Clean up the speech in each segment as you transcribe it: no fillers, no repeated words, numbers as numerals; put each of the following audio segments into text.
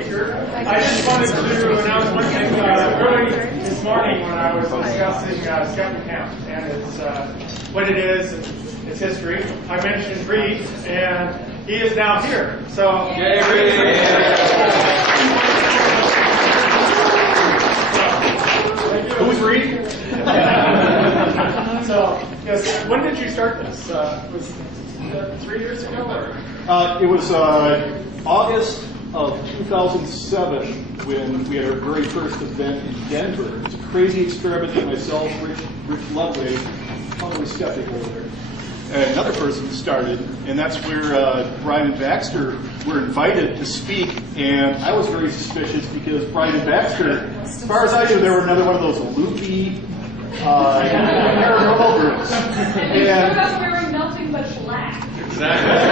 I just wanted to announce one thing. Early this morning when I was discussing Skeptic Camp and its, what it is, its history, I mentioned Reed, and he is now here. So, yay, Reed! Who's Reed? So, yes, when did you start this? Was it 3 years ago? Or? It was August of 2007 when we had our very first event in Denver. It was a crazy experiment that myself, Rich Ludwig, totally skeptic over there, and another person started, and that's where Brian and Baxter were invited to speak, and I was very suspicious because Brian and Baxter, as far as I knew, they were another one of those loopy paranormal groups. And about wearing nothing but black. Exactly.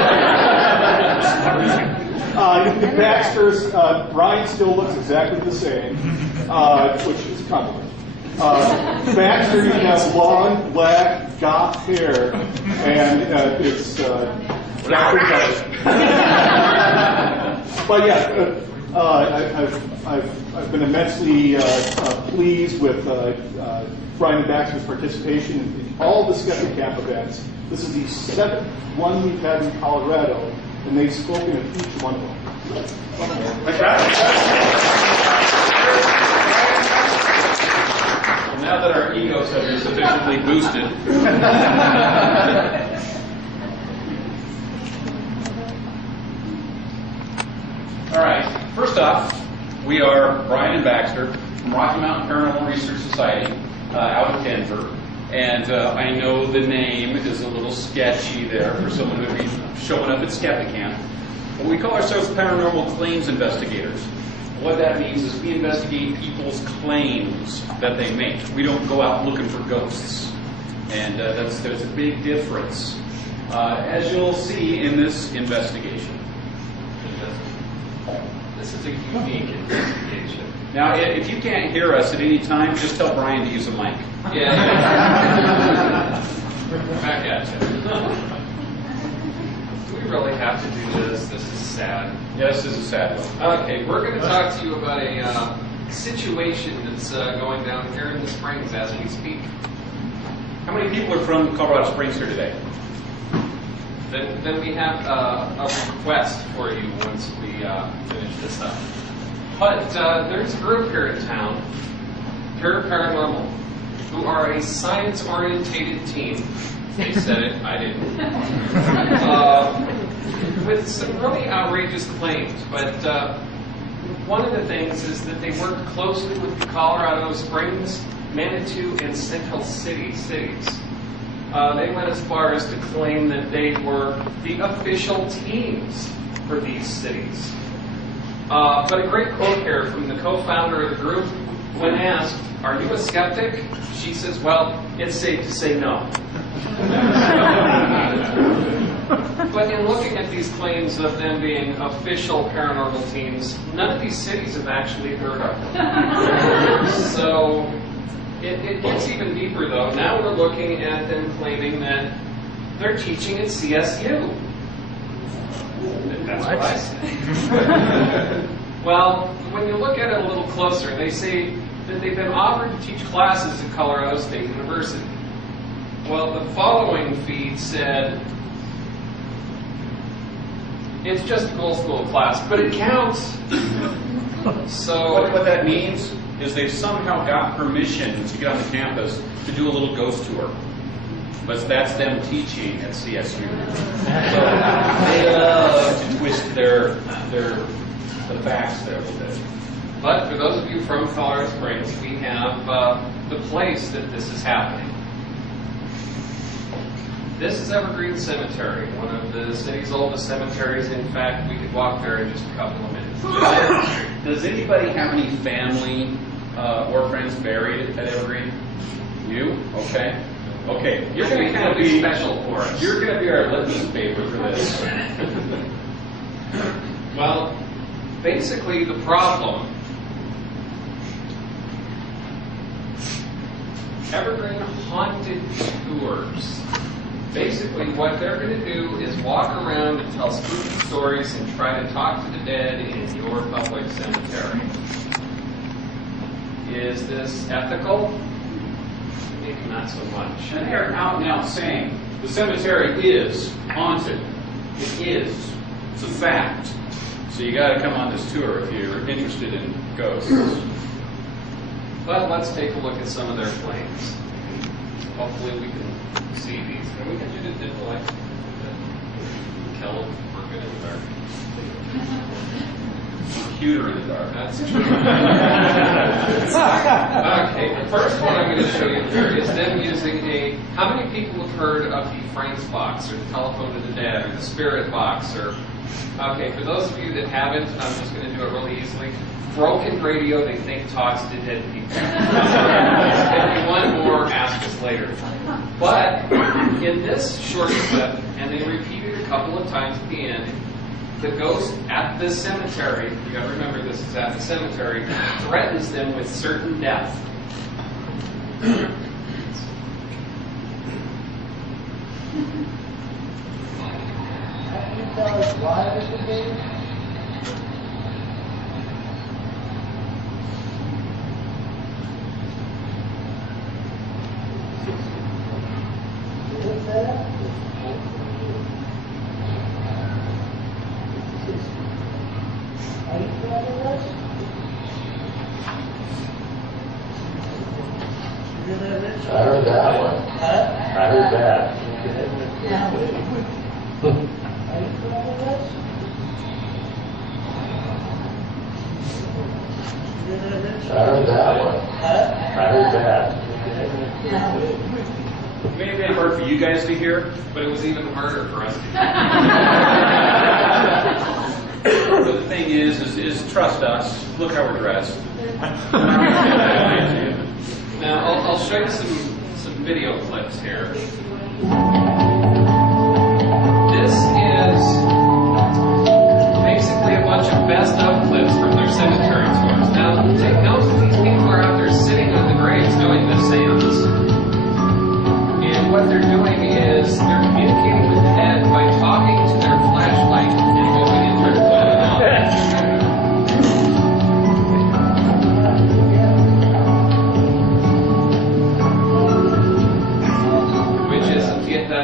The Baxter's, Brian still looks exactly the same, which is common. Baxter, you have long, black, goth hair, and it's but yeah, I've been immensely pleased with Brian and Baxter's participation in all the Skeptic Camp events. This is the 7th one we've had in Colorado, and they've spoken at each one of them. Now that our egos have been sufficiently boosted. All right, first off, we are Brian and Baxter from Rocky Mountain Paranormal Research Society out of Denver. And I know the name is a little sketchy there for someone who would be showing up at Skeptic Camp. But we call ourselves paranormal claims investigators. What that means is we investigate people's claims that they make. We don't go out looking for ghosts. And there's a big difference, as you'll see in this investigation. This is a unique investigation. Now, if you can't hear us at any time, just tell Brian to use a mic. Yeah. Back at you. Do we really have to do this? This is sad. Yes, this is sad. Okay, we're going to talk to you about a situation that's going down here in the Springs as we speak. How many people are from Colorado Springs here today? Then we have a request for you once we finish this up. But there's a group here in town, PURE Paranormal, who are a science-orientated team. They said it, I didn't. With some really outrageous claims, but one of the things is that they work closely with the Colorado Springs, Manitou, and Central City cities. They went as far as to claim that they were the official teams for these cities. But a great quote here from the co-founder of the group. When asked, "Are you a skeptic?" she says, "Well, it's safe to say no." But in looking at these claims of them being official paranormal teams, none of these cities have actually heard of them. So it gets even deeper, though. Now we're looking at them claiming that they're teaching at CSU. That's what I say. Well, when you look at it a little closer, they say that they've been offered to teach classes at Colorado State University. Well, the following feed said, it's just an old school class, but it counts. So What that means is they've somehow got permission to get on the campus to do a little ghost tour. But that's them teaching at CSU. So they love to twist the facts there a little bit. But for those of you from Colorado Springs, we have the place that this is happening. This is Evergreen Cemetery, one of the city's oldest cemeteries. In fact, we could walk there in just a couple of minutes. Does anybody have any family or friends buried at Evergreen? You? Okay. Okay. You're going to kind of be special for us. You're going to be our litmus paper for this. Well, basically the problem, Evergreen haunted tours Basically, what they're going to do is walk around and tell spooky stories and try to talk to the dead in your public cemetery. Is this ethical? Maybe not so much. And they're out and out saying the cemetery is haunted. It is. It's a fact. So you got to come on this tour if you're interested in ghosts. But let's take a look at some of their claims. Hopefully we can see these. And we can do the digital light. Kelly, we're good in the dark. Computer in the dark. That's true. Okay, the first one I'm going to show you here is them using a. How many people have heard of the Frank's box, or the telephone to the dead, or the spirit box, or? Okay, for those of you that haven't, I'm just going to do it really easily. Broken radio they think talks to dead people. If you want more, ask us later. But in this short clip, and they repeat it a couple of times at the end, the ghost at the cemetery, you got to remember this is at the cemetery, threatens them with certain death. I heard that one. I heard that. I heard that one. I heard that. Maybe it hard for you guys to hear. But it was even harder for us to But the thing is trust us. Look how we're dressed. Now, I'll show you some video clips here. This is basically a bunch of best-of clips from their cemetery tours. Now, take note that these people are out there sitting on the graves doing this seance. And what they're doing is they're communicating with the dead by talking to their flashlight and moving it through the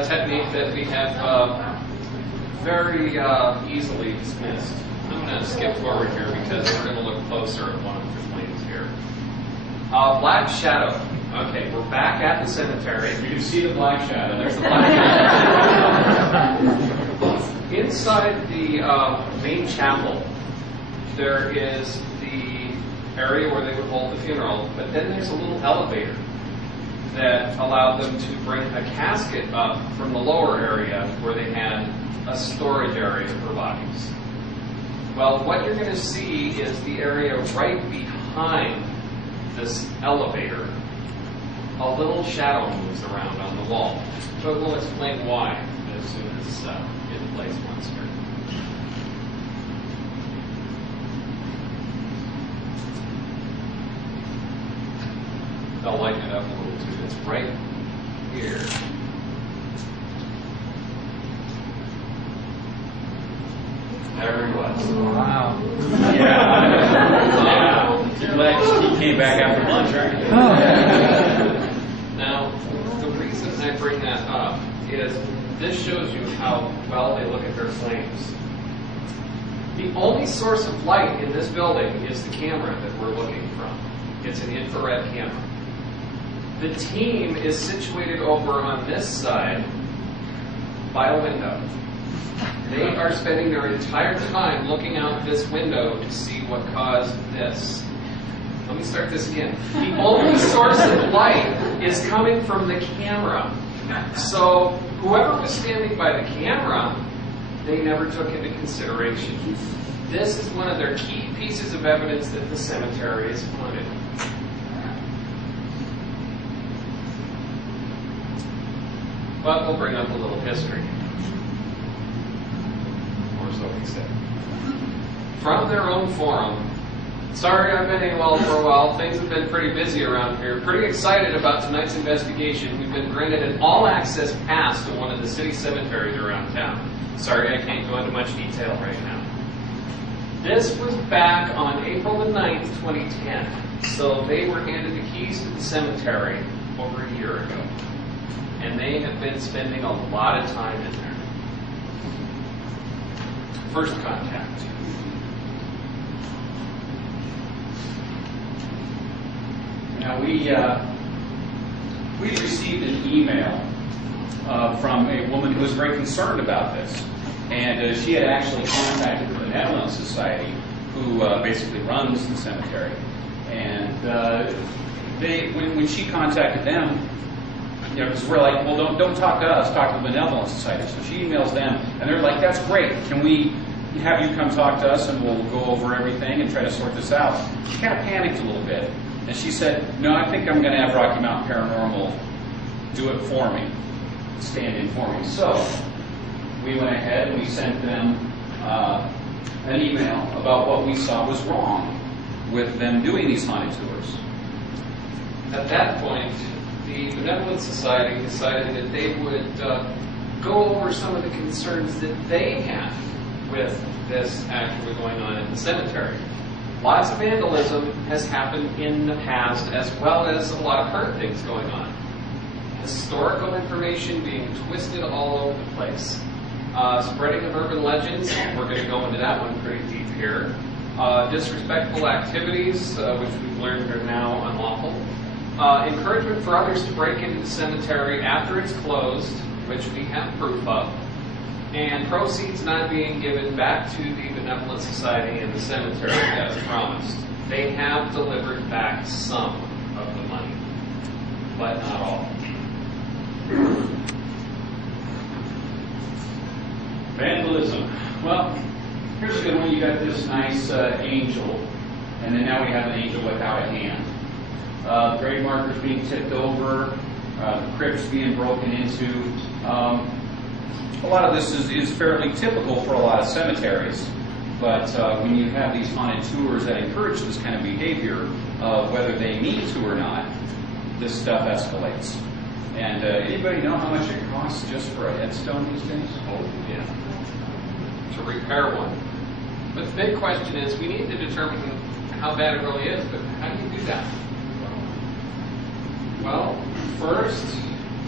technique that we have very easily dismissed. I'm going to skip forward here because we're going to look closer at one of the claims here. Black shadow. Okay, we're back at the cemetery. You can see the black shadow. There's the black shadow. Inside the main chapel, there is the area where they would hold the funeral, but then there's a little elevator that allowed them to bring a casket up from the lower area where they had a storage area for bodies. Well, what you're going to see is the area right behind this elevator. A little shadow moves around on the wall. But we'll explain why as soon as it's in place once here. They'll lighten it up a little too. It's right here. There he was. Wow. Yeah. You're glad he came back after lunch, aren't you? Now, the reason I bring that up is this shows you how well they look at their claims. The only source of light in this building is the camera that we're looking from. It's an infrared camera. The team is situated over on this side by a window. They are spending their entire time looking out this window to see what caused this. Let me start this again. The only source of light is coming from the camera. So whoever was standing by the camera, they never took into consideration. This is one of their key pieces of evidence that the cemetery is haunted. But we'll bring up a little history. Or so he said. From their own forum, Sorry I've been AWOL for a while. Things have been pretty busy around here. Pretty excited about tonight's investigation. We've been granted an all-access pass to one of the city cemeteries around town. Sorry I can't go into much detail right now. This was back on April the 9th, 2010. So they were handed the keys to the cemetery over a year ago. And they have been spending a lot of time in there. First contact. Now we received an email from a woman who was very concerned about this, and she had actually contacted the Benevolent Society, who basically runs the cemetery. And when she contacted them, you know, because we're like, well, don't talk to us, talk to the Benevolent Society. So she emails them, and they're like, that's great. Can we have you come talk to us, and we'll go over everything and try to sort this out? She kind of panicked a little bit. And she said, no, I think I'm going to have Rocky Mountain Paranormal do it for me, stand in for me. So we went ahead and we sent them an email about what we saw was wrong with them doing these haunted tours. At that point, the Benevolent Society decided that they would go over some of the concerns that they have with this actually going on in the cemetery. Lots of vandalism has happened in the past, as well as a lot of current things going on. Historical information being twisted all over the place. Spreading of urban legends, we're going to go into that one pretty deep here. Disrespectful activities, which we've learned are now unlawful. Encouragement for others to break into the cemetery after it's closed, which we have proof of. And proceeds not being given back to the Benevolent Society and the cemetery as promised. They have delivered back some of the money, but not all. Vandalism. Well, here's a good one. You got this nice angel, and then now we have an angel without a hand. Grave markers being tipped over, crypts being broken into. A lot of this is fairly typical for a lot of cemeteries, but when you have these haunted tours that encourage this kind of behavior, whether they mean to or not, this stuff escalates. And anybody know how much it costs just for a headstone these days? Oh, yeah. To repair one. But the big question is, we need to determine how bad it really is, but how do you do that? Well, first,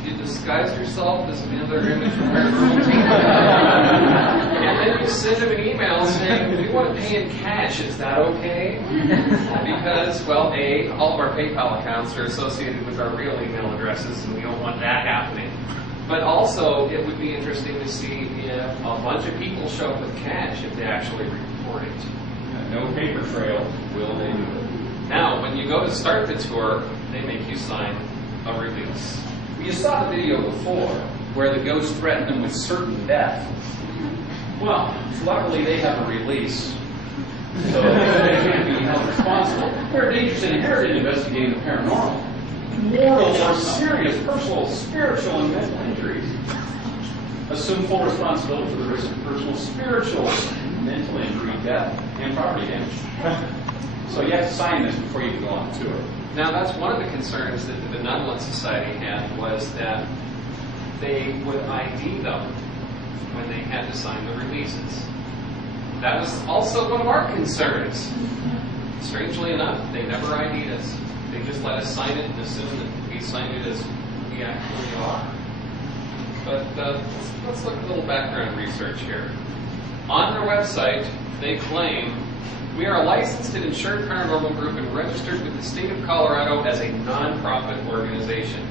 you disguise yourself as another image from paranormal team. And then you send them an email saying, we want to pay in cash, is that okay? Because, well, A, all of our PayPal accounts are associated with our real email addresses, and we don't want that happening. But also, it would be interesting to see if a bunch of people show up with cash if they actually report it. No paper trail, will they do it? Now, when you go to start the tour, they make you sign a release. You saw the video before where the ghost threatened them with certain death. Well, luckily they have a release, so they can't be held responsible. They're dangerous and inherent in investigating the paranormal. Mortal or serious personal, spiritual, and mental injuries. Assume full responsibility for the risk of personal, spiritual, mental injury, death, and property damage. So you have to sign this before you can go on the tour. Now, that's one of the concerns that the Benevolent Society had, was that they would ID them when they had to sign the releases. That was also one of our concerns. Strangely enough, they never ID'd us. They just let us sign it and assume that we signed it as we actually are. But let's look at a little background research here. On their website, they claim, we are a licensed and insured paranormal group and registered with the state of Colorado as a non-profit organization.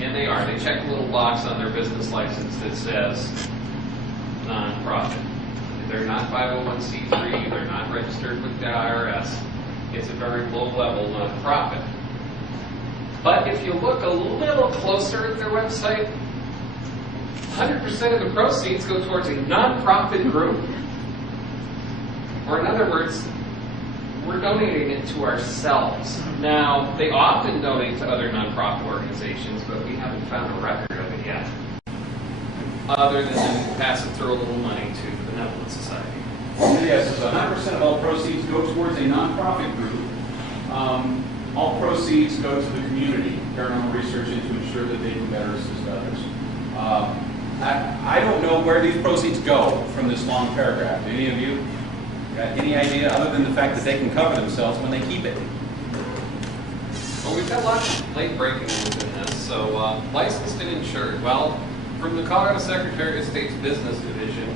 And they are. They check a little box on their business license that says non-profit. They're not 501c3, they're not registered with the IRS. It's a very low-level non-profit. But if you look a little closer at their website, 100% of the proceeds go towards a non-profit group. Or in other words, we're donating it to ourselves. Now, they often donate to other nonprofit organizations, but we haven't found a record of it yet. Other than passing through a little money to the Benevolent Society. Yes, 100% of all proceeds go towards a nonprofit group. All proceeds go to the community, paranormal research, and to ensure that they can better assist others. I don't know where these proceeds go from this long paragraph. Any of you got any idea, other than the fact that they can cover themselves when they keep it? Well, we've got lots of late breaking news in this. So, licensed and insured. Well, from the Colorado Secretary of State's Business Division,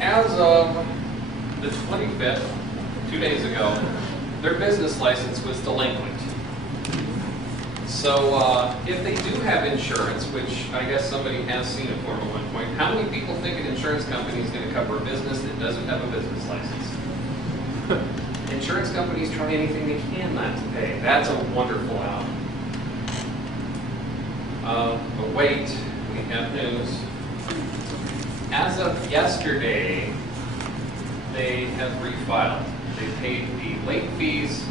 as of the 25th, 2 days ago, their business license was delinquent. So if they do have insurance, which I guess somebody has seen it for them at one point, how many people think an insurance company is going to cover a business that doesn't have a business license? Insurance companies try anything they can not to pay. That's a wonderful out. But wait, we have news. As of yesterday, they have refiled. They paid the late fees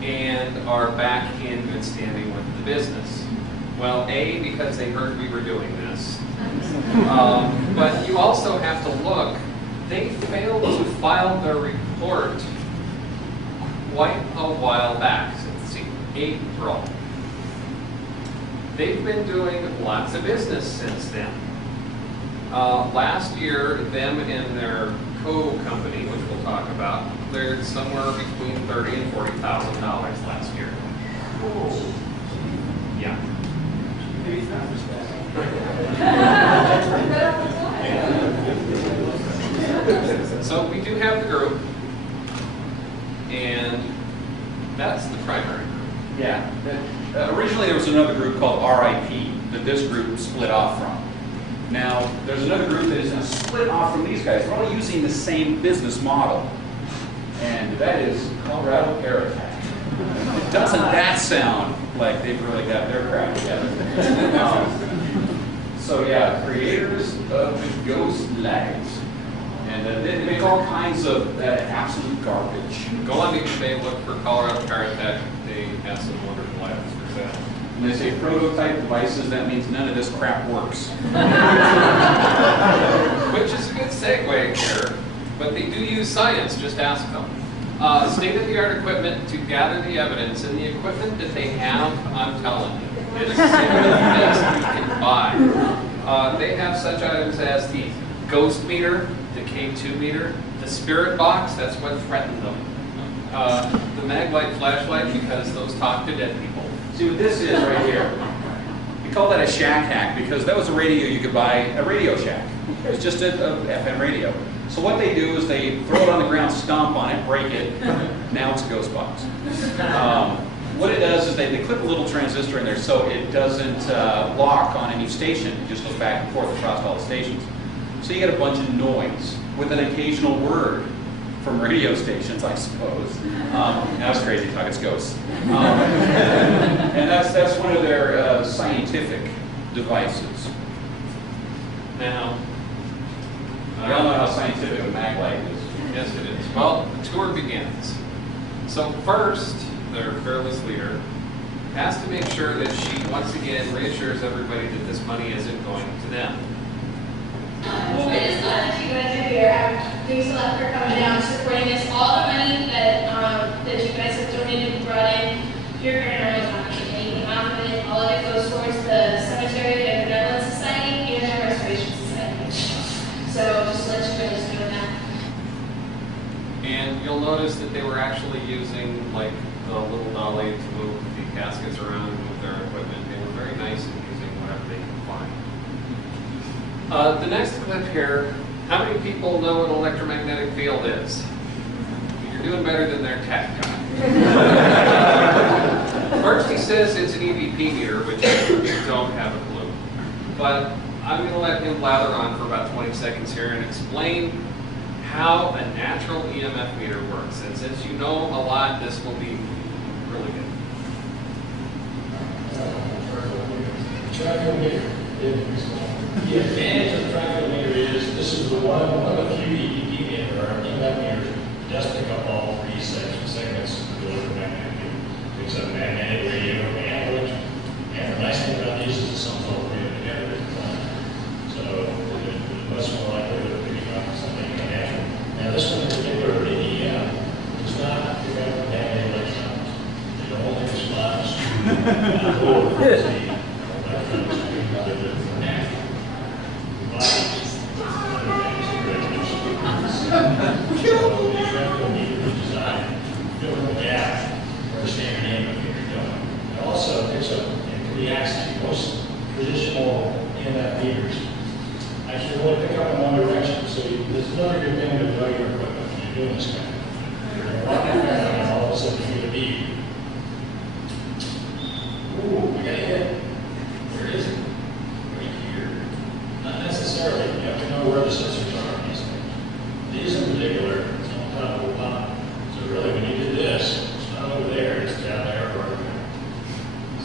and are back in good standing with the business. Well, A, because they heard we were doing this. But you also have to look, they failed to file their report quite a while back, since April. They've been doing lots of business since then. Last year, them and their co-company, which we'll talk about, cleared somewhere between $30,000 and $40,000 last year. Yeah. So we do have the group, and that's the primary group. Yeah. Originally, there was another group called RIP that this group split off from. Now, there's another group that is going to split off from these guys. They're all using the same business model, and that is Colorado PURE. Doesn't that sound like they've really got their crap together? So yeah, creators of the Ghost Lags. And they make all kinds of absolute garbage. Go on to eBay, look for Colorado PURE. They have some wonderful items for sale. When they say prototype devices, that means none of this crap works. Which is a good segue here, but they do use science, just ask them. State-of-the-art equipment to gather the evidence, and the equipment that they have, I'm telling you, is some of the best you can buy. They have such items as the ghost meter, the K2 meter, the spirit box, that's what threatened them. The Maglite flashlight, because those talk to dead people. See what this is right here? We call that a shack hack because that was a radio you could buy, a Radio Shack. It was just a FM radio. So what they do is they throw it on the ground, stomp on it, break it. Now it's a ghost box. What it does is they clip a little transistor in there so it doesn't lock on any station. It just goes back and forth across all the stations. So you get a bunch of noise with an occasional word from radio stations, I suppose. Now it's crazy talk, it's ghosts. And that's one of their scientific devices. Now, We all know how scientific a Maglite is. yes it is. Well, the tour begins. So first, their fearless leader has to make sure that she once again reassures everybody that this money isn't going to them. I just thought that you guys are here. Thanks a lot for coming down, supporting us. All the money that you guys have donated and brought in, PURE Paranormal is not making anything off of it. All of it goes towards the Cemetery and Benevolent Society and the Restoration Society. So just to let you guys know that. And you'll notice that they were actually using like the little dolly to move the caskets around and move their equipment. They were very nice in using whatever they could find. The next clip here, how many people know what an electromagnetic field is? You're doing better than their tech guy. First he says it's an EVP meter, which you don't have a clue. But I'm going to let him blather on for about 20 seconds here and explain how a natural EMF meter works. And since you know a lot, this will be really good. The advantage of the trichometer is this is the one of the few EVP meters or EMF meters that does pick up all three segments of the electromagnetic field. It's a magnetic, radio, and electric. And the nice thing about these is it sums all three of them together. So it's much more likely to Also, picks up in 3axes. Most traditional EMF meters actually only pick up in one direction. So there's another good thing to know your equipment when you're doing this kind of thing. You're walking around and all of a sudden you get a beep. Ooh, we got a hit. Where is it? Right here. Not necessarily. You have to know where the sensors are on these things. These in particular, it's on top of the pot. So really, when you do this, it's not over there, it's down there or over there.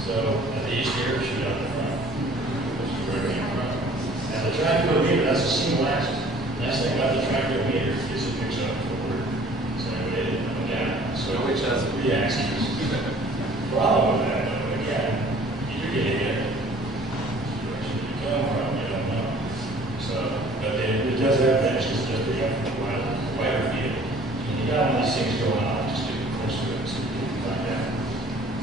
So at the east here, it should be out the front. Which is directly in front. Now the tractiometer, that's a single axis. Nice thing about the tractiometer is it picks up forward. So it up and down. So Which has 3 axes. Problem with that, though, again, you do get a hit. Direction you come from, you don't know. So, but it does have that, it's just pick up from a wider field. And you got all these things going on, just get close to it so you can find out.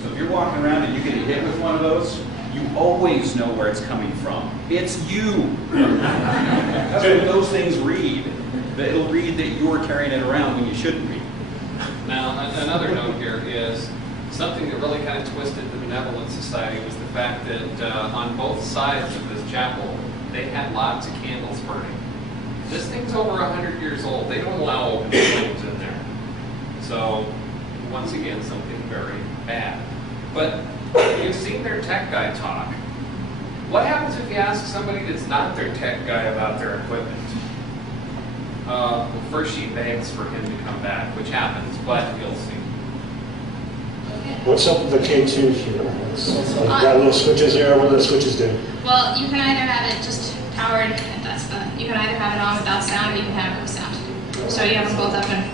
So if you're walking around and you get hit with one of those, you always know where it's coming from. It's you. That's what those things read. It'll read that you're carrying it around when you shouldn't be. Now, another note here is something that really kind of twisted the Benevolent Society was the fact that on both sides of this chapel, they had lots of candles burning. This thing's over 100 years old. They don't allow open flames in there. So, once again, something very bad. But you've seen their tech guy talk. What happens if you ask somebody that's not their tech guy about their equipment? Well, first she begs for him to come back, which happens, but you'll see. What's up with the K2 here? Got little switches there. What do the switches do? Well, you can either have it just powered, if that's the, you can either have it on without sound, or you can have it with sound. So you have them both up and,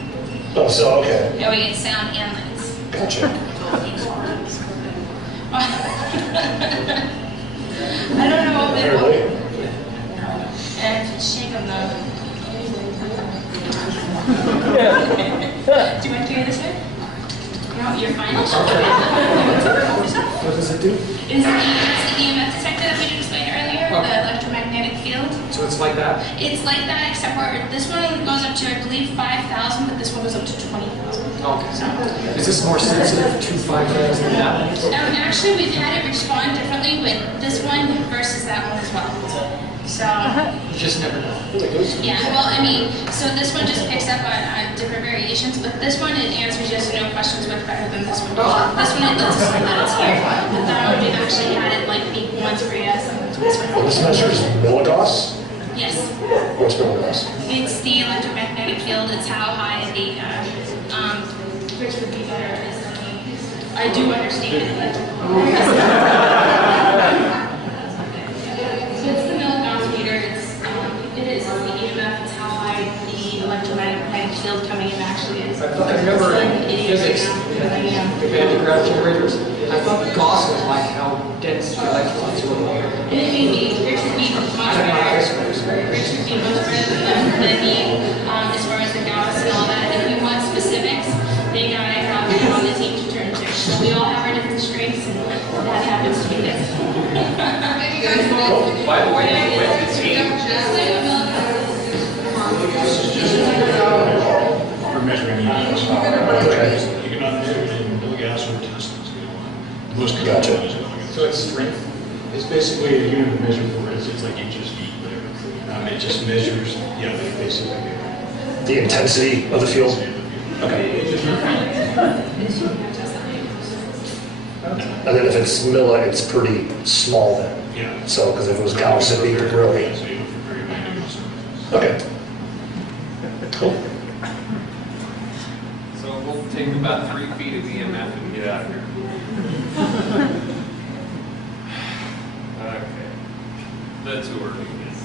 Oh, so okay. yeah, we get sound and lights. Gotcha. I don't know what they Apparently. And shake them though. Do you want to do it this way? No, you're fine. What does it do? It's the EMF detector that we explained earlier, the electromagnetic field. So it's like that? It's like that, except for this one goes up to, I believe, 5,000, but this one goes up to 20,000. Okay. Is this more sensitive to 5,000 than that one? Actually, we've had it respond differently with this one versus that one as well. So, You just never know. yeah, well, I mean, so this one just picks up on different variations, but this one, it answers yes or no questions much better than this one. This one, it lets us know that it's here, but that one, we've actually had it like beep once for yes and twice for no. This measures milligauss? Yes. What's milligauss? It's the electromagnetic field. It's how high the, Rich would be better at this than me. I do understand it. So it's the milligauss meter. It is the EMF. It's how high the electromagnetic field coming in actually is. I remember in physics, the anti-gravity generators, I thought the Gauss was like how dense the electrons were. And it may be, Rich would be much better. Rich would be much better than me as far as the Gauss and all that. If you want specifics, they got I have on the team to turn to. So we all have our different strengths, and that happens to be this. By the way, with the team, For measuring EMFs. You cannot measure it in milligauss or teslas. Most Gotcha. So its strength is basically a unit of measure for it. It's like inches, feet, whatever. It just measures, yeah, basically. The intensity of the field? Okay. And then if it's milli, it's pretty small then. Yeah. So, because if it was Gauss, it'd be really. So you look for very manual surfaces. Okay. Cool. so we'll take about 3 feet of EMF and get out of here. Okay. The tour begins.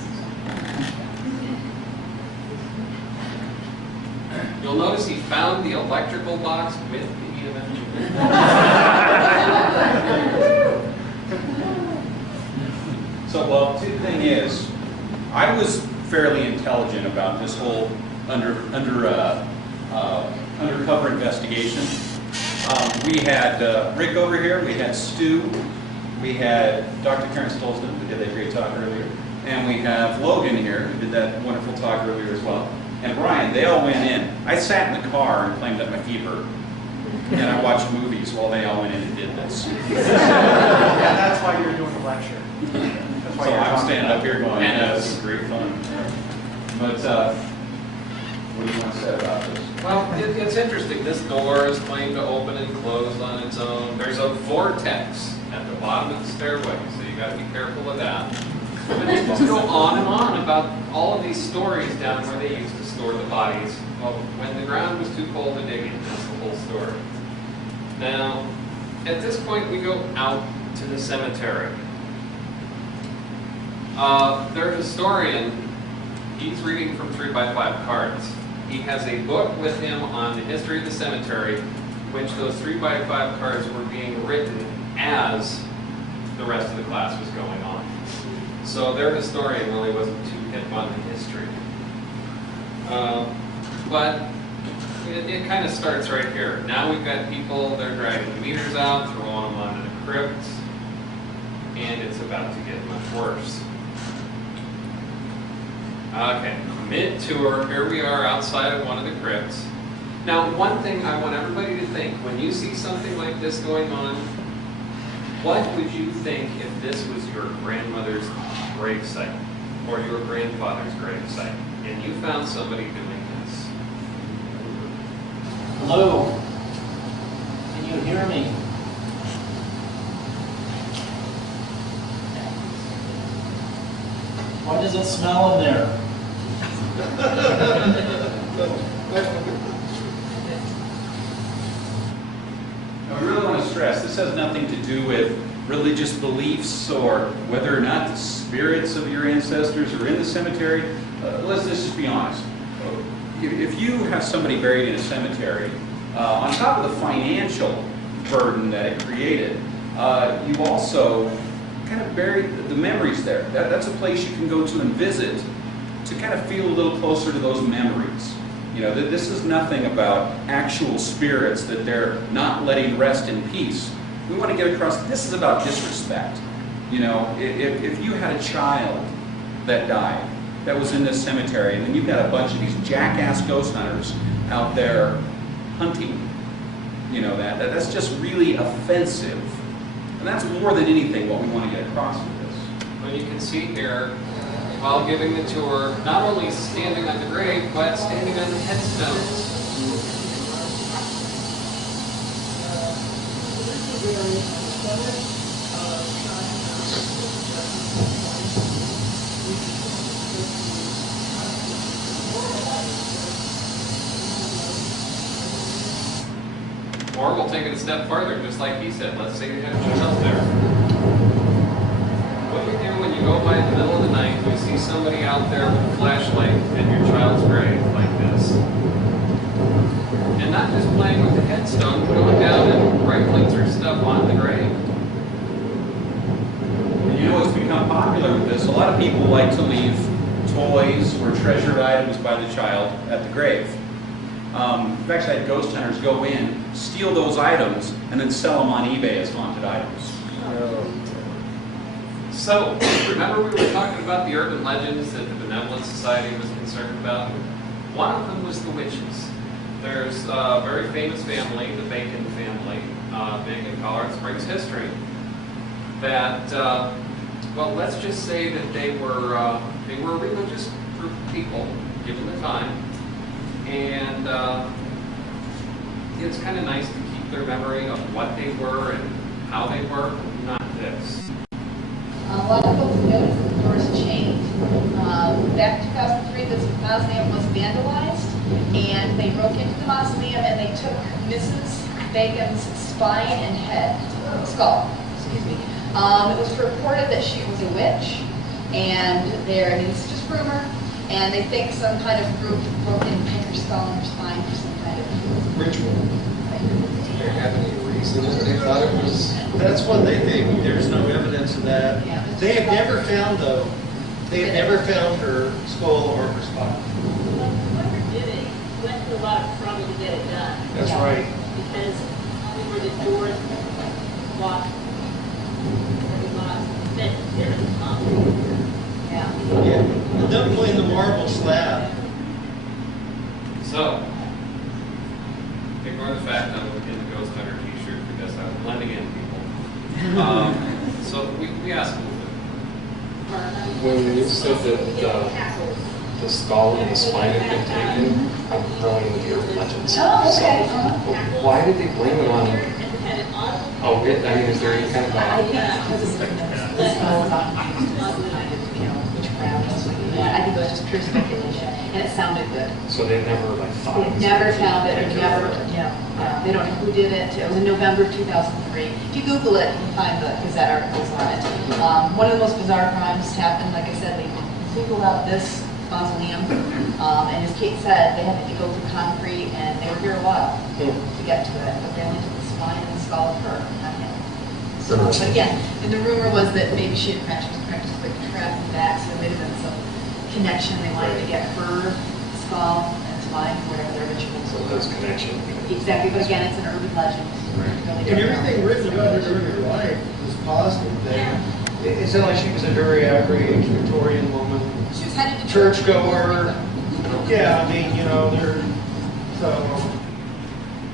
You'll notice he found the electrical box with the EMF. So, well, the thing is, I was fairly intelligent about this whole undercover investigation. We had Rick over here, we had Stu, We had Dr. Karen Stolzman, who did that great talk earlier. And we have Logan here, who did that wonderful talk earlier as well. And Brian, they all went in. I sat in the car and claimed that my fever. And I watched movies while they all went in and did this. Yeah, that's why you're doing the lecture. That's why So you're I'm talking standing about up here going, yeah, this is great fun. But what do you want to say about this? Well, it's interesting. This door is claimed to open and close on its own. There's a vortex at the bottom of the stairway, so you got to be careful of that. But they just go on and on about all of these stories down where they used to store the bodies. Well, when the ground was too cold to dig in, that's the whole story. Now, at this point, we go out to the cemetery. Their historian, he's reading from 3x5 cards. He has a book with him on the history of the cemetery, which those 3x5 cards were being written as the rest of the class was going on. So their historian really wasn't too hip on the history. But it kind of starts right here. Now we've got people, they're dragging the meters out, throwing them onto the crypts, and it's about to get much worse. Okay, mid-tour, here we are outside of one of the crypts. Now, one thing I want everybody to think, when you see something like this going on, what would you think if this was your grandmother's gravesite or your grandfather's gravesite, and you found somebody doing this? Hello? Can you hear me? Why does it smell in there? Now, I really want to stress, this has nothing to do with religious beliefs or whether or not the spirits of your ancestors are in the cemetery. Let's just be honest. If you have somebody buried in a cemetery, on top of the financial burden that it created, you also kind of bury the memories there. That's a place you can go to and visit to kind of feel a little closer to those memories. You know, this is nothing about actual spirits that they're not letting rest in peace. We want to get across, this is about disrespect. You know, if you had a child that died, that was in this cemetery, and then you've got a bunch of these jackass ghost hunters out there hunting, you know, that's just really offensive. And that's more than anything what we want to get across with this. Well, you can see here, while giving the tour, not only standing on the grave, but standing on the headstones. Or we'll take it a step further, just like he said. Let's say you have a child there. What do you do when you go by in the middle of the night and you see somebody out there with a flashlight at your child's grave like this? And not just playing with the headstone, but going down and rifling through stuff on the grave. And you know what's become popular with this? A lot of people like to leave toys or treasured items by the child at the grave. We've actually had ghost hunters go in, steal those items, and then sell them on eBay as haunted items. So, remember we were talking about the urban legends that the Benevolent Society was concerned about? One of them was the witches. There's a very famous family, the Bacon family, Bacon, Colorado Springs history, that, well, let's just say that they were a religious group of people, given the time, and it's kind of nice to keep their memory of what they were and how they were, not this. A lot of folks noticed that the doors changed. Back in 2003, this mausoleum was vandalized, and they broke into the mausoleum and they took Mrs. Bacon's spine and skull. Excuse me. It was reported that she was a witch, and this is just rumor, and they think some kind of group broke in and picked her skull and her spine for some kind of Ritual. Did they have any reason that they thought it was? That's what they think. There's no evidence of that. Yeah. They have never found, though, they have never found her skull or her spine. Whoever did it went through a lot of trouble to get it done. That's right. Because we were the doors locked. that there was concrete. Yeah. Yeah, definitely in the marble slab. So, ignore the fact that I'm in the Ghost Hunter t-shirt because I'm blending in people. So we asked a little bit. When you said that the skull and the spine had been taken, I'm throwing with your legends. Oh, okay. So, why did they blame it on a wit? I mean, is there any kind of I think it's because of the skull about witchcraft and stuff like that. I think it was just pure speculation, and it sounded good. So they never like thought it was Never found it, never, they don't know who did it. It was in November 2003. If you Google it, you can find the Gazette articles on it. One of the most bizarre crimes happened, like I said, they singled out this mausoleum, and as Kate said, they had to go through concrete, and they were here a while to get to it, but they only took the spine and the skull of her, not him. So, but again, and the rumor was that maybe she had practiced like trapping back, so there may have been some connection. They wanted to get her skull and spine for whatever their rituals So were. there's connection. Exactly, but again, it's an urban legend. And everything written about her during her life was positive. It sounded like she was a very average Victorian woman. She was headed to Churchgoer. Yeah, I mean, so.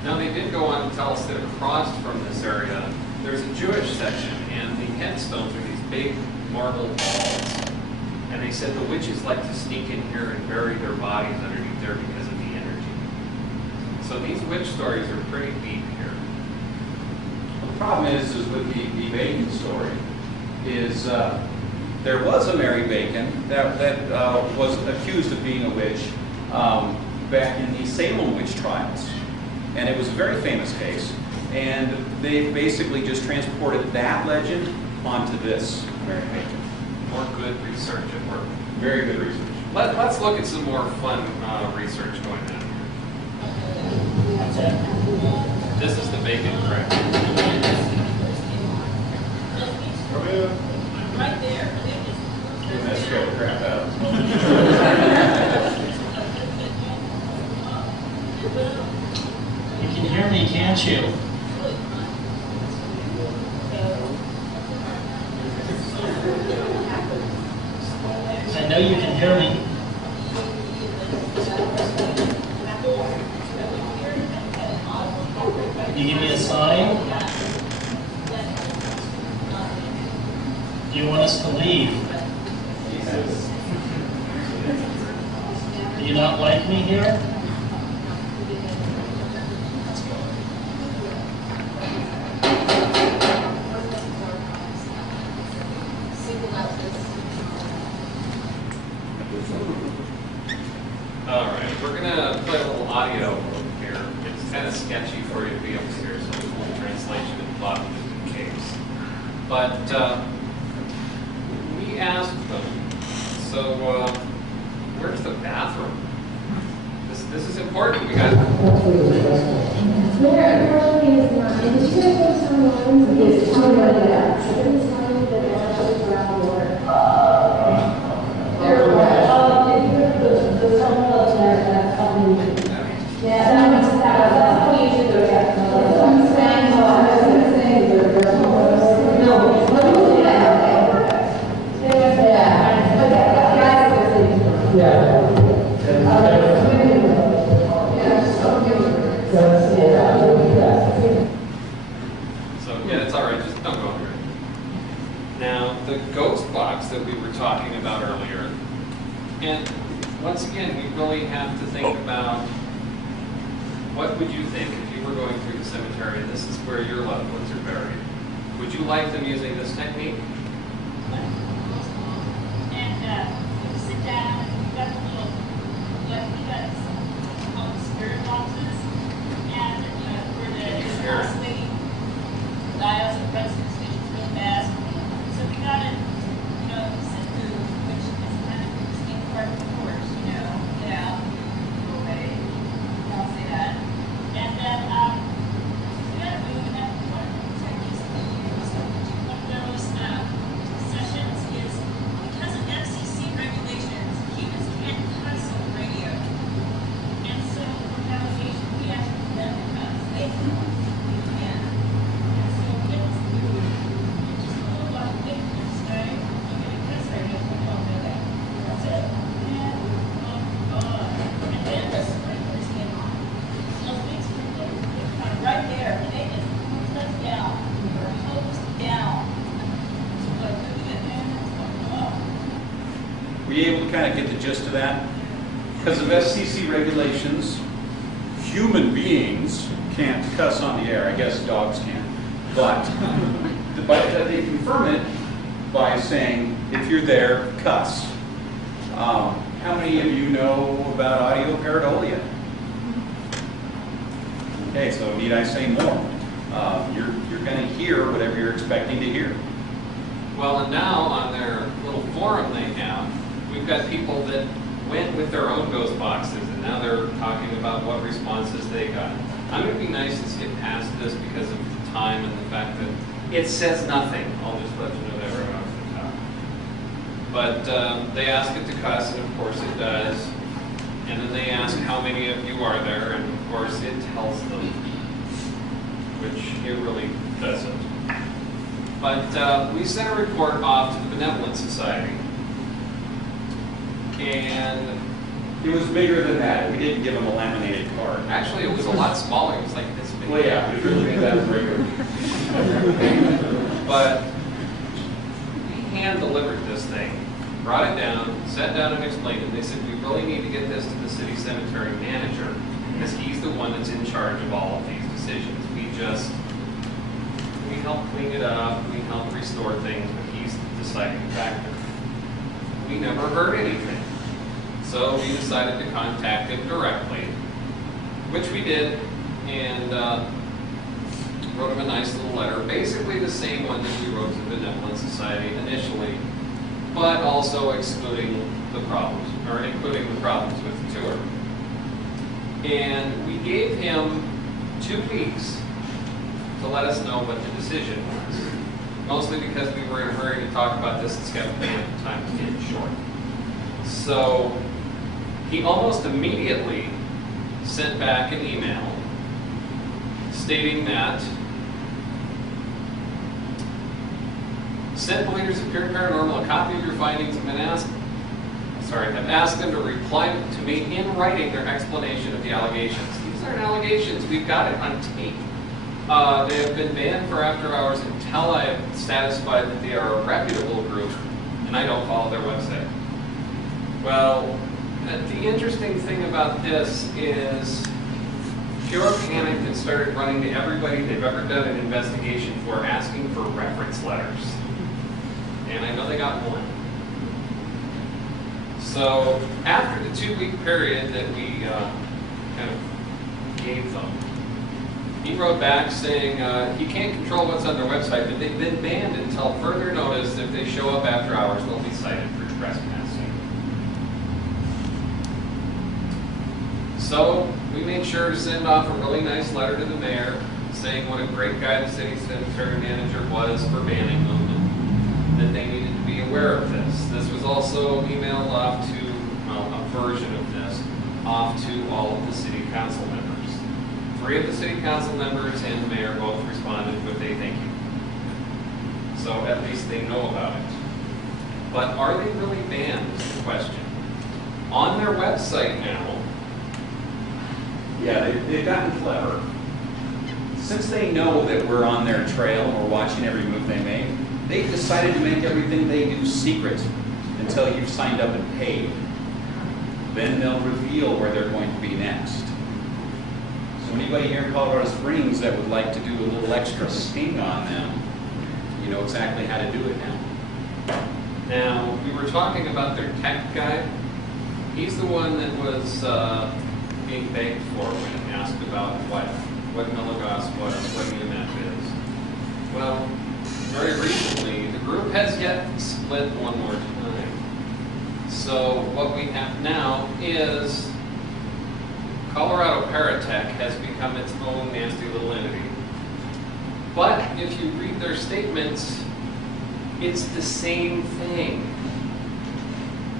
Now they did go on to tell us that across from this area, there's a Jewish section, and the headstones are these big marble balls. And they said the witches like to sneak in here and bury their bodies underneath there because of the energy. So these witch stories are pretty deep here. The problem is with the Bacon story, is there was a Mary Bacon that was accused of being a witch back in the Salem witch trials. And it was a very famous case. And they basically just transported that legend onto this Mary Bacon. More good research at work. Very good research. Let's look at some more fun research going on here. This is the bacon crack. Right there. That scared the crap out. You can hear me, can't you? I know you can hear me. You give me a sign? Do you want us to leave? Do you not like me here? All right, we're gonna play a little audio here. It's kind of sketchy for you to be upstairs, so there's a little translation and plot just in case. But we asked them, so where's the bathroom? This is important. We got. There, unfortunately, is not. And did you guys go to some lines? Yes, tell me what it is. I've been telling you that there's actually groundwater. There the terminal that's helping you. Yeah, that's how you should go get. I'm saying, I'm saying there's no. Let me see that. Yeah. Okay. Guys, yeah. So yeah, it's all right. Just don't go under it. Now the ghost box that we were talking about earlier, and once again, we really have to think about what would you think if you were going through the cemetery and this is where your loved ones are buried? Would you like them using this technique? And you sit down and you've got the little, you got some called spirit boxes, and where the oscillating dials and resonance stations real fast. So we got to, sit through, which is kind of the distinct part of the course, get out, go away, don't say that. And then we got to move, and then one of the techniques that we use, one of those sessions you kind of get the gist of that? Because of SCC regulations, human beings can't cuss on the air. I guess dogs can. But they confirm it by saying, if you're there, cuss. How many of you know about audio pareidolia? Okay, so need I say more? You're going to hear whatever you're expecting to hear. Well, and now on their little forum they have, we've got people that went with their own ghost boxes, and now they're talking about what responses they got. I'm going to be nice to skip past this because of the time and the fact that it says nothing. I'll just let you know that right off the top. But they ask it to cuss, and of course it does. And then they ask how many of you are there, and of course it tells them, which it really doesn't. But we sent a report off to the Benevolent Society. And it was bigger than that. We didn't give them a laminated card. Actually, it was a lot smaller. It was like this big. Well, yeah, it really made that bigger. But we hand-delivered this thing, brought it down, sat down and explained it. They said, we really need to get this to the city cemetery manager because he's the one that's in charge of all of these decisions. We help clean it up, we help restore things, but he's the deciding factor. We never heard anything. So we decided to contact him directly, which we did, and wrote him a nice little letter, basically the same one that we wrote to the Benevolent Society initially, but also excluding the problems, or including the problems with the tour. And we gave him 2 weeks to let us know what the decision was, mostly because we were in a hurry to talk about this and skeptical at the time was getting short. So he almost immediately sent back an email stating that sent the leaders of PURE Paranormal a copy of your findings and have asked them to reply to me in writing their explanation of the allegations. These aren't allegations, we've got it on tape. They have been banned for after hours until I am satisfied that they are a reputable group and I don't follow their website. Well, the interesting thing about this is Pure panicked and started running to everybody they've ever done an investigation for, asking for reference letters. And I know they got one. So after the 2-week period that we kind of gave them, he wrote back saying he can't control what's on their website, but they've been banned until further notice. If they show up after hours, they'll be cited for trespassing. So we made sure to send off a really nice letter to the mayor saying what a great guy the city cemetery manager was for banning them and that they needed to be aware of this. This was also emailed off to, a version of this, off to all of the city council members. 3 of the city council members and the mayor both responded with a thank you. So at least they know about it. But are they really banned is the question. On their website now, yeah, they've gotten clever. Since they know that we're on their trail and we're watching every move they make, they've decided to make everything they do secret until you've signed up and paid. Then they'll reveal where they're going to be next. So anybody here in Colorado Springs that would like to do a little extra sting on them, you know exactly how to do it now. Now, we were talking about their tech guy. He's the one that was being begged for when asked about what milligauss was, what EMF is. Well, very recently, the group has yet split one more time. So what we have now is Colorado Paratech has become its own nasty little entity. But if you read their statements, it's the same thing.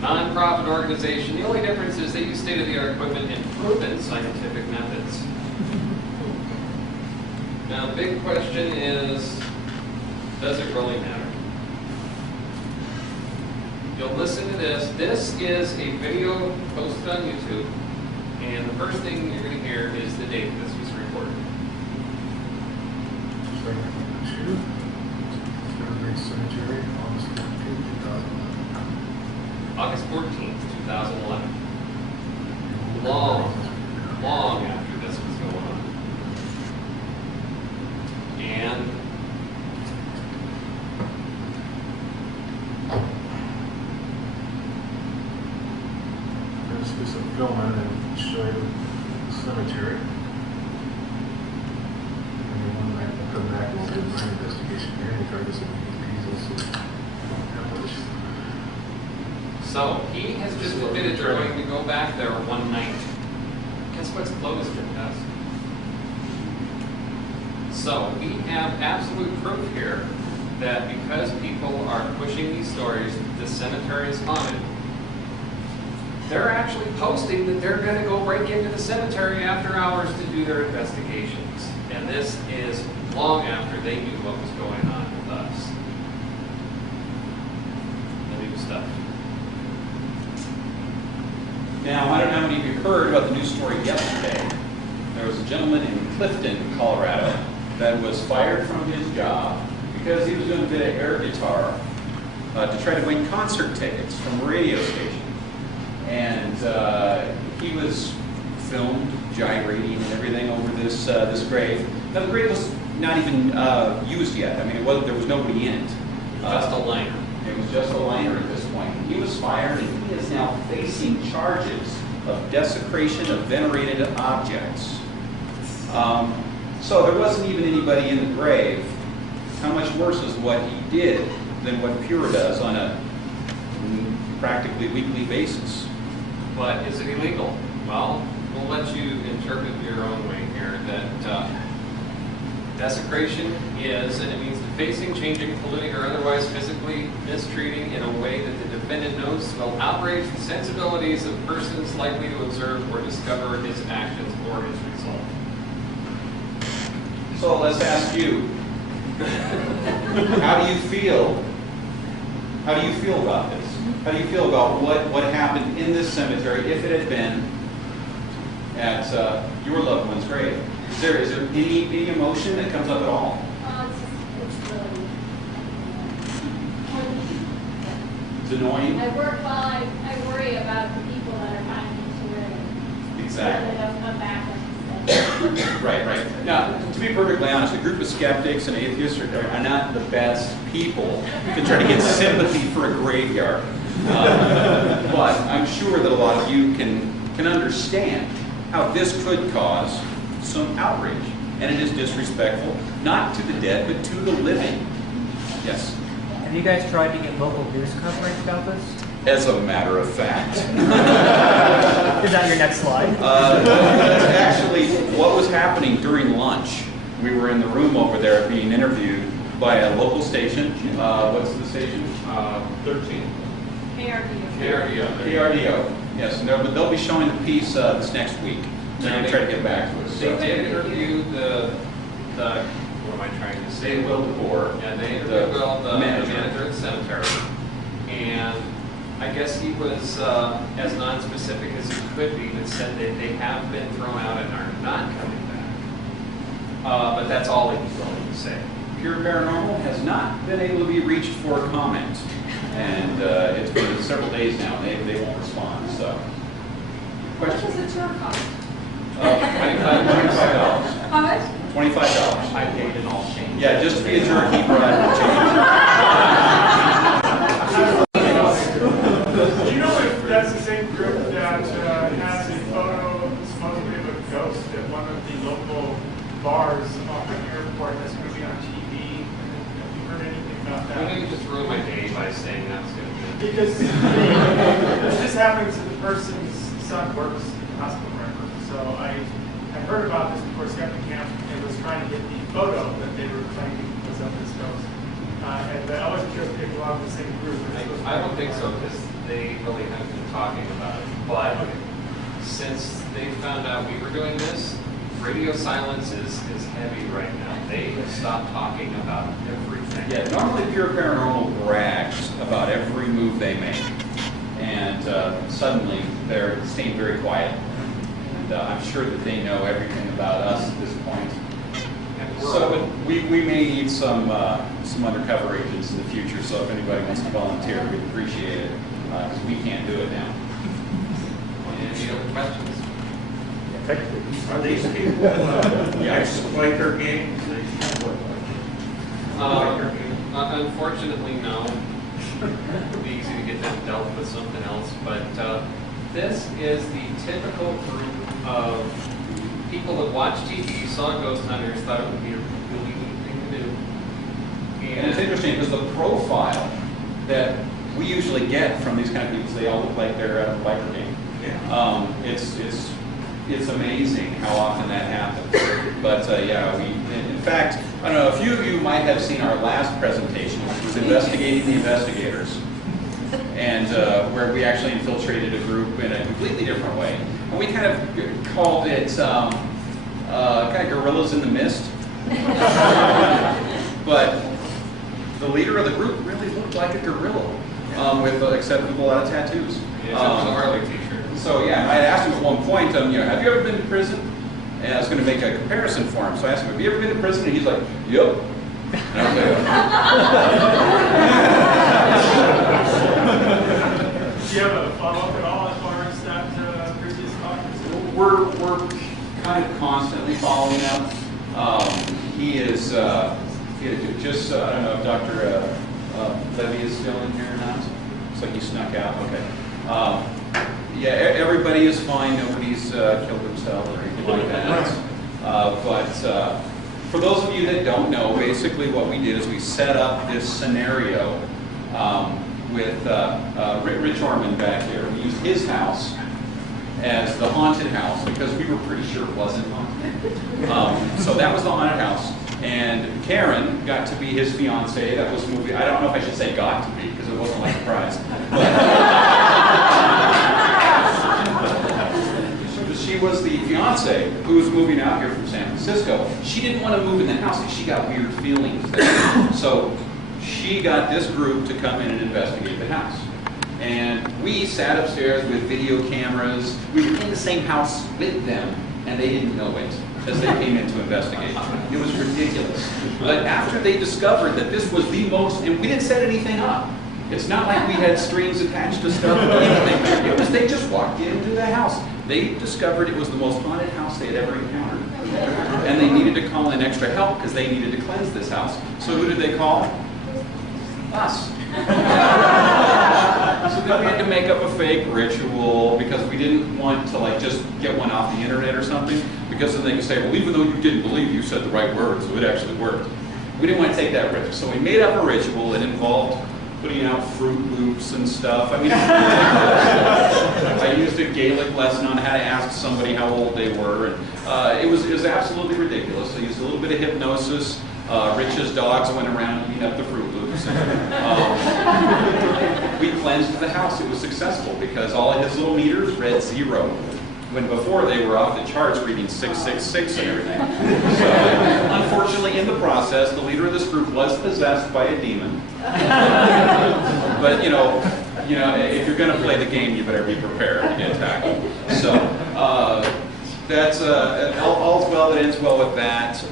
Non-profit organization. The only difference is they use state-of-the-art equipment and proven scientific methods. Now, the big question is, does it really matter? You'll listen to this. This is a video posted on YouTube, and the first thing you're going to hear is the date this was recorded. Cemetery, August 14th, 2011. August 14th. So he has just admitted they're going to go back there one night. Guess what's closed at dusk? So we have absolute proof here that because people are pushing these stories that the cemetery is haunted, they're actually posting that they're going to go break into the cemetery after hours to do their investigations. And this is long after they knew what was going on with us. The new stuff. Now, I don't know how many of you heard about the news story yesterday. There was a gentleman in Clifton, Colorado, that was fired from his job because he was doing a bit of air guitar to try to win concert tickets from a radio station. And he was filmed gyrating and everything over this this grave. Now, the grave was not even used yet. I mean, there was nobody in it. Just a liner. It was just a liner at this point. He was fired, and he is now facing charges of desecration of venerated objects. So there wasn't even anybody in the grave. How much worse is what he did than what PURE does on a practically weekly basis? But is it illegal? Well, we'll let you interpret your own way here that desecration is, and it means defacing, changing, polluting, or otherwise physically mistreating in a way that the defendant knows will outrage the sensibilities of persons likely to observe or discover his actions or his result. So let's ask you, how do you feel? How do you feel about this? How do you feel about what happened in this cemetery if it had been at your loved one's grave? Is there any emotion that comes up at all? It's really. It's annoying? I worry about the people that are buying into it. Exactly. They don't come back. Right. Now, to be perfectly honest, a group of skeptics and atheists are not the best people to try to get sympathy for a graveyard. But I'm sure that a lot of you can understand how this could cause some outrage. And it is disrespectful, not to the dead, but to the living. Yes? Have you guys tried to get local news coverage about this? As a matter of fact. Is that your next slide? That's actually what was happening during lunch. We were in the room over there being interviewed by a local station. What's the station? 13. KRDO. Yes, no, but they'll be showing the piece this next week. They're going to try to get back to us. They did interview the what am I trying to say? Will DeBoer. And they interviewed the manager of the cemetery. And I guess he was as non-specific as he could be, but said that they have been thrown out and are not coming back. But that's all he was willing to say. PURE Paranormal has not been able to be reached for comment. And it's been several days now. They won't respond. So, What does the tour cost? $25. How much? $25. I paid in all change. Yeah, just to be a jerk, keep riding Do you know if that's the same group that has a photo supposedly of a ghost at one of the local bars off the airport that's going to be on TV? Have you heard anything about that? Why don't you just ruin my day by saying that's going to be? Because this happens to the person's son works in the hospital record. So I heard about this before Skeptic Camp and was trying to get the photo that they were claiming was of this ghost. And I wasn't sure if they belonged to the same group. I don't think so, because they really haven't been talking about it. But since they found out we were doing this, radio silence is heavy right now. They have stopped talking about everything. Yeah, normally PURE Paranormal brags about every move they make. And suddenly they're staying very quiet. And I'm sure that they know everything about us at this point. So we may need some undercover agents in the future, so if anybody wants to volunteer, we'd appreciate it, because we can't do it now. Any other questions? Are these people ex-Quaker gangs? Unfortunately, no. It would be easy to get them dealt with something else, but this is the typical group of people that watch TV, saw ghost hunters, thought it would be a really neat thing to do, And it's interesting because the profile that we usually get from these kind of people, they all look like they're at a biker game. It's amazing how often that happens. But yeah, in fact, I don't know, a few of you might have seen our last presentation, which was investigating the investigators, and where we actually infiltrated a group in a completely different way. And we kind of called it kind of gorillas in the mist. But the leader of the group really looked like a gorilla, except with a lot of tattoos. Yeah, it was a Harley t-shirt. So yeah, I asked him at one point, have you ever been to prison? And I was going to make a comparison for him. So I asked him, have you ever been to prison? And he's like, yep. And I was like, Do you have a follow-up at all as far as that previous talk? we're kind of constantly following up. He is just, I don't know if Dr. Levy is still in here or not. Looks like he snuck out. Okay. Yeah, everybody is fine. Nobody's killed themselves or anything like that. But for those of you that don't know, basically what we did is we set up this scenario with Rich Orman back here. We used his house as the haunted house because we were pretty sure it wasn't haunted. So that was the haunted house. And Karen got to be his fiance. That was the movie. I don't know if I should say got to be because it wasn't like a prize. She was the fiance who was moving out here from San Francisco. She didn't want to move in the house because she got weird feelings there. So she got this group to come in and investigate the house. And we sat upstairs with video cameras. We were in the same house with them, and they didn't know it as they came in to investigate. It was ridiculous. But after they discovered that this was the most, and we didn't set anything up. It's not like we had strings attached to stuff or anything. It was, they just walked into the house. They discovered it was the most haunted house they had ever encountered. And they needed to call in extra help because they needed to cleanse this house. So who did they call? Us. So then we had to make up a fake ritual because we didn't want to like just get one off the internet or something, because then they could say, well, even though you didn't believe, you said the right word, so it actually worked. We didn't want to take that risk. So we made up a ritual that involved putting out Fruit Loops and stuff. I mean, I used a Gaelic lesson on how to ask somebody how old they were. And, it was absolutely ridiculous. I used a little bit of hypnosis. Rich's dogs went around eating up the Fruit Loops. We cleansed the house. It was successful because all of his little meters read 0. When before they were off the charts reading 666 and everything. So, unfortunately, in the process, the leader of this group was possessed by a demon. But you know, if you're going to play the game, you better be prepared to get tackled. So that's all's well that ends well with that.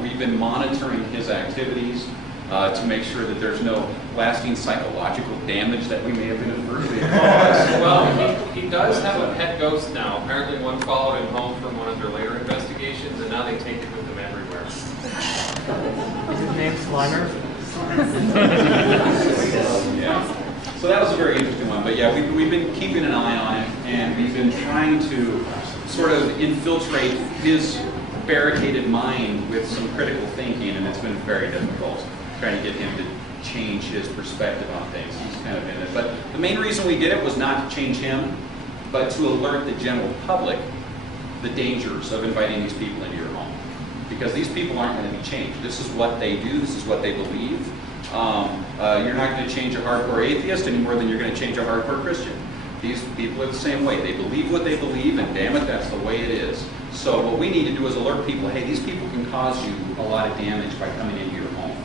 We've been monitoring his activities to make sure that there's no lasting psychological damage that we may have inadvertently caused. Well, he does have a pet ghost now. Apparently one followed him home from one of their later investigations, and now they take it with them everywhere. Is his name Slimer? Yeah. So that was a very interesting one. But yeah, we've been keeping an eye on it, and we've been trying to sort of infiltrate his barricaded mind with some critical thinking, and it's been very difficult trying to get him to change his perspective on things. He's kind of in it. But the main reason we did it was not to change him, but to alert the general public the dangers of inviting these people into your home. Because these people aren't going to be changed. This is what they do. This is what they believe. You're not going to change a hardcore atheist any more than you're going to change a hardcore Christian. These people are the same way. They believe what they believe, and damn it, that's the way it is. So what we need to do is alert people, hey, these people can cause you a lot of damage by coming into your home.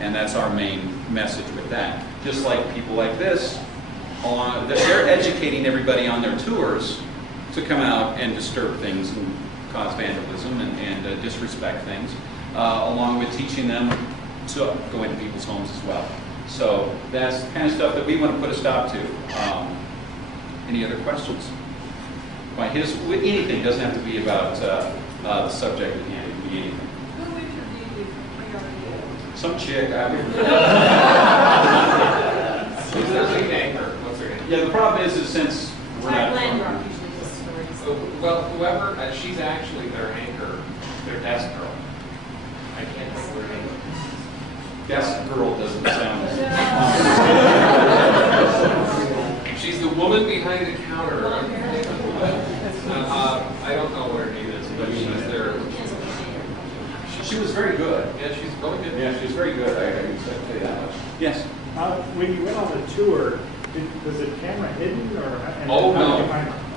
And that's our main message with that. Just like people like this, they're educating everybody on their tours to come out and disturb things and cause vandalism and disrespect things, along with teaching them to go into people's homes as well. So that's the kind of stuff that we want to put a stop to. Any other questions? Anything doesn't have to be about the subject at hand. It can be anything. Some chick. Who's their lead anchor? What's her name? Yeah, the problem is since we're not. Well, whoever, she's actually their anchor, their desk girl. I can't think of her name. Desk girl doesn't sound. She's the woman behind the counter. I don't know what her name is, but she's there. She was very good. Yeah, she's really good. Yeah, she was very good. I can tell you that much. Yes. When you went on the tour, was the camera hidden or? Oh no,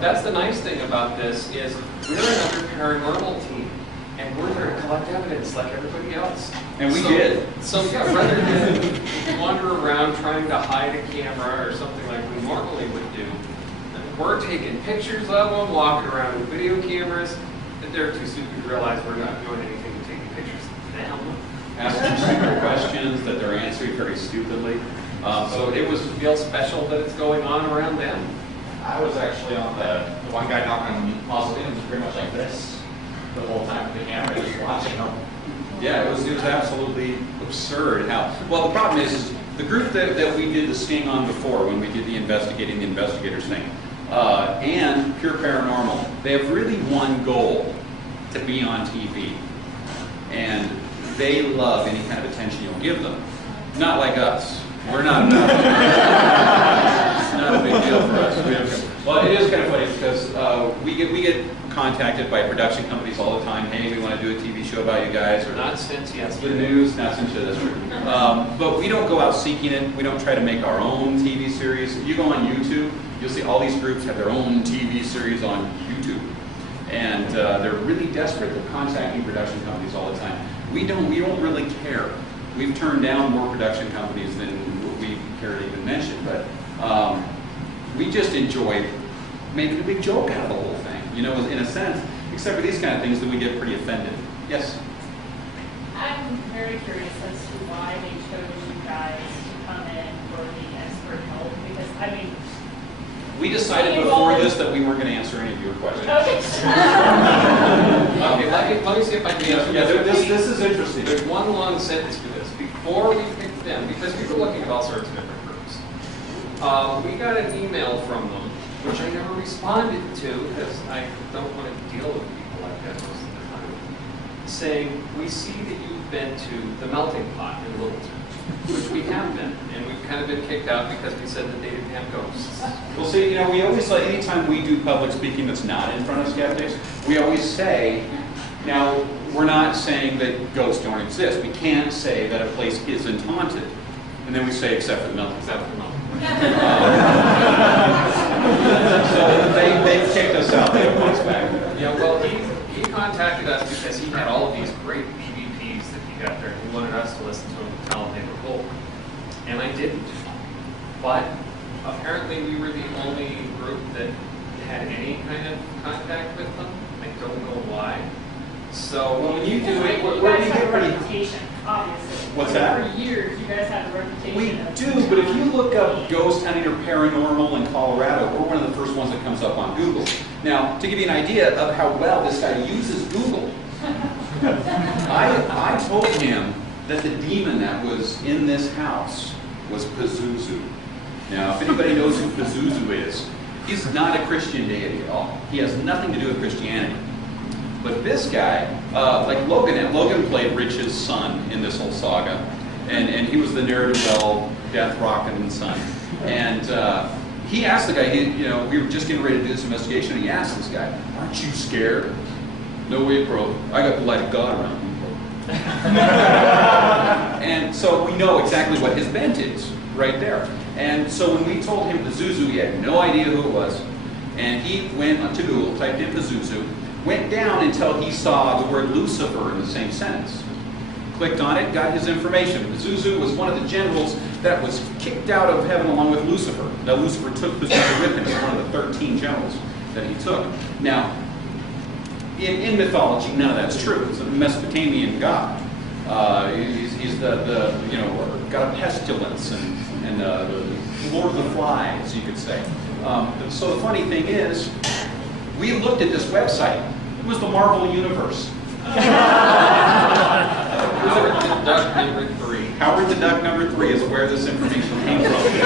that's the nice thing about this is we're another paranormal team, and we're there to collect evidence like everybody else. And we did. So rather than wander around trying to hide a camera or something like we normally would do, we're taking pictures of them, walking around with video cameras. They're too stupid to realize we're not doing anything to taking pictures of them. Asking stupid questions that they're answering very stupidly. So it was feel special that it's going on around them. I was actually on the one guy knocking on the mausoleum was pretty much like this the whole time with the camera, just watching them. Yeah, it was absolutely absurd how. Well, the problem is the group that we did the sting on before when we did the investigating the investigators thing, and Pure Paranormal, they have really one goal: to be on TV, and they love any kind of attention you'll give them. Not like us. We're not about it. It's not a big deal for us. Well, it is kind of funny because we get contacted by production companies all the time. Hey, we want to do a TV show about you guys, or not since yesterday. The news, not since yesterday. That's true. But we don't go out seeking it. We don't try to make our own TV series. If you go on YouTube, you'll see all these groups have their own TV series on YouTube, and they're really desperate. They're contacting production companies all the time. We don't really care. We've turned down more production companies than we care to even mention, but we just enjoy making a big joke out of the whole thing. You know, in a sense, except for these kind of things, then we get pretty offended. Yes? I'm very curious as to why they chose you guys to come in for the expert help, because, I mean... We decided before this that we weren't going to answer any of your questions. Okay. Let me see if I can answer this. This is interesting. There's one long sentence for this. Before we picked them, because we were looking at all sorts of different groups, we got an email from them, which I never responded to because I don't want to deal with people like that most of the time, saying, we see that you've been to the melting pot in Littleton, which we have been, and we've kind of been kicked out because we said that they didn't have ghosts. Well, see, you know, we always like, anytime we do public speaking that's not in front of skeptics, we always say, now, we're not saying that ghosts don't exist. We can't say that a place isn't haunted. And then we say, except for the melting pot. Except for the melting pot. So they've kicked us out. They want us back. Yeah, well, he contacted us because he had all of these great EVPs that he got there. He wanted us to listen to them and tell him they were cool. And I didn't. But apparently we were the only group that had any kind of contact with them. I don't know why. So when you do it, you guys have a reputation, obviously. What's that? For years, you guys have a reputation. We do, but if you look up ghost hunting or paranormal in Colorado, we're one of the first ones that comes up on Google. Now, to give you an idea of how well this guy uses Google, I told him that the demon that was in this house was Pazuzu. Now, if anybody knows who Pazuzu is, he's not a Christian deity at all. He has nothing to do with Christianity. But this guy, like Logan played Rich's son in this whole saga, and he was the ne'er-do-well, death rockin' son. And he asked the guy, we were just getting ready to do this investigation, and he asked this guy, "Aren't you scared?" "No way, bro. I got the light of God around me, bro." And so we know exactly what his bent is right there. And so when we told him Pazuzu, he had no idea who it was. And he went to Google, typed in Pazuzu, went down until he saw the word Lucifer in the same sentence. Clicked on it, got his information. Pazuzu was one of the generals that was kicked out of heaven along with Lucifer. Now Lucifer took Pazuzu with him. He was one of the 13 generals that he took. Now, in mythology, none of that's true. It's a Mesopotamian god. He's got a pestilence and the Lord of the Flies, you could say. So the funny thing is, we looked at this website. It was the Marvel Universe. Howard the Duck number 3. Howard the Duck number 3 is where this information came from. He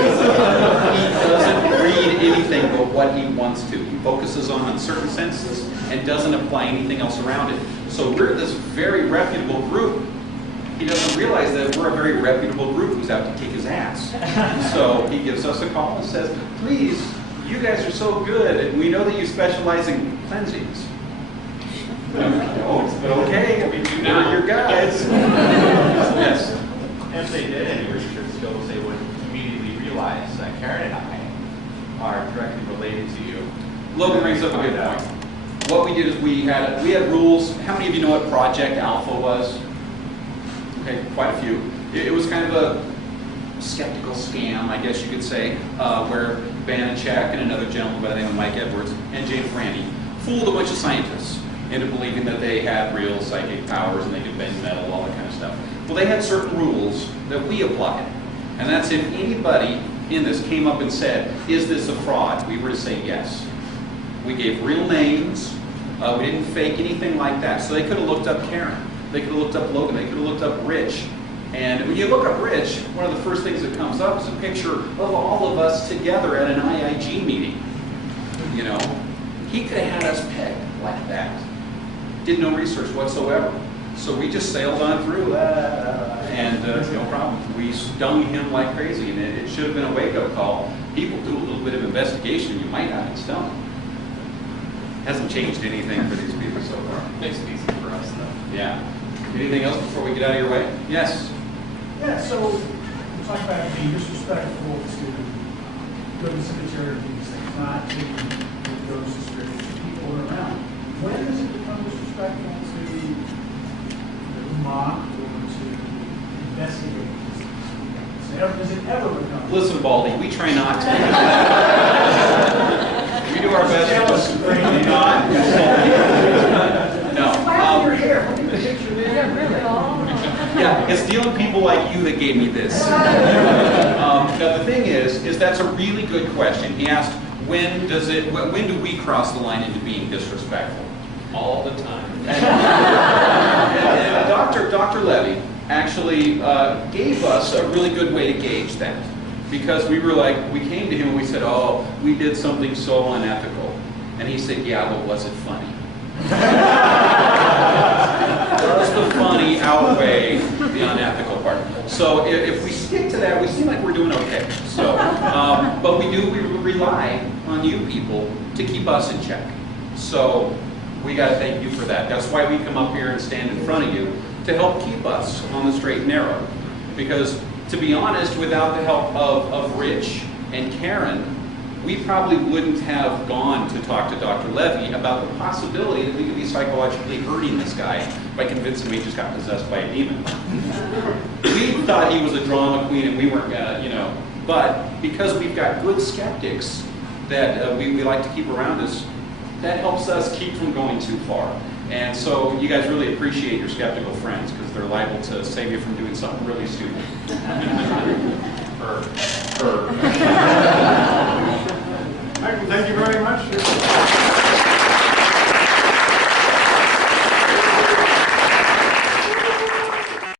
doesn't read anything but what he wants to. He focuses on certain senses and doesn't apply anything else around it. So we're this very reputable group, he doesn't realize that we're a very reputable group who's out to kick his ass. So he gives us a call and says, please, you guys are so good, and we know that you specialize in cleansings. No, but okay, I mean, we're your guys. Yes. If they did any research skills, they would immediately realize that Karen and I are directly related to you. Logan brings up a good point. What we did is we had rules. How many of you know what Project Alpha was? Okay, quite a few. It was kind of a skeptical scam, I guess you could say, where Banachek and another gentleman by the name of Mike Edwards and Jane Franny fooled a bunch of scientists into believing that they had real psychic powers and they could bend metal, all that kind of stuff. Well, they had certain rules that we applied. And that's if anybody in this came up and said, is this a fraud? We were to say yes. We gave real names. We didn't fake anything like that. So they could have looked up Karen. They could have looked up Logan. They could have looked up Rich. And when you look up Rich, one of the first things that comes up is a picture of all of us together at an IIG meeting. You know, he could have had us pegged like that. Did no research whatsoever. So we just sailed on through, and no problem. We stung him like crazy, and it should have been a wake-up call. People do a little bit of investigation, you might not get stung. Hasn't changed anything for these people so far. Makes it easy for us, though. Yeah. Anything else before we get out of your way? Yes? Yeah, so we talk about being disrespectful to go to cemetery and not taking those descriptions people around. When does it become disrespectful to mock or to investigate? Does it ever become? Listen, Baldy, we try not to. We do our best to not. No. Your hair. Look at the picture there. Yeah, really. Yeah, it's dealing people like you that gave me this. Now the thing is that's a really good question. He asked, when do we cross the line into being disrespectful? All the time. And Dr. Levy actually gave us a really good way to gauge that. Because we came to him and we said, oh, we did something so unethical. And he said, yeah, but was it funny? Does the funny outweigh the unethical part? So if we stick to that, we seem like we're doing okay. So, but we rely on you people to keep us in check. So we got to thank you for that. That's why we come up here and stand in front of you to help keep us on the straight and narrow. Because to be honest, without the help of Rich and Karen, we probably wouldn't have gone to talk to Dr. Levy about the possibility that we could be psychologically hurting this guy by convincing him he just got possessed by a demon. We thought he was a drama queen and we weren't gonna, you know, but because we've got good skeptics that we like to keep around us, that helps us keep from going too far. And so you guys really appreciate your skeptical friends because they're liable to save you from doing something really stupid. Michael, thank you very much.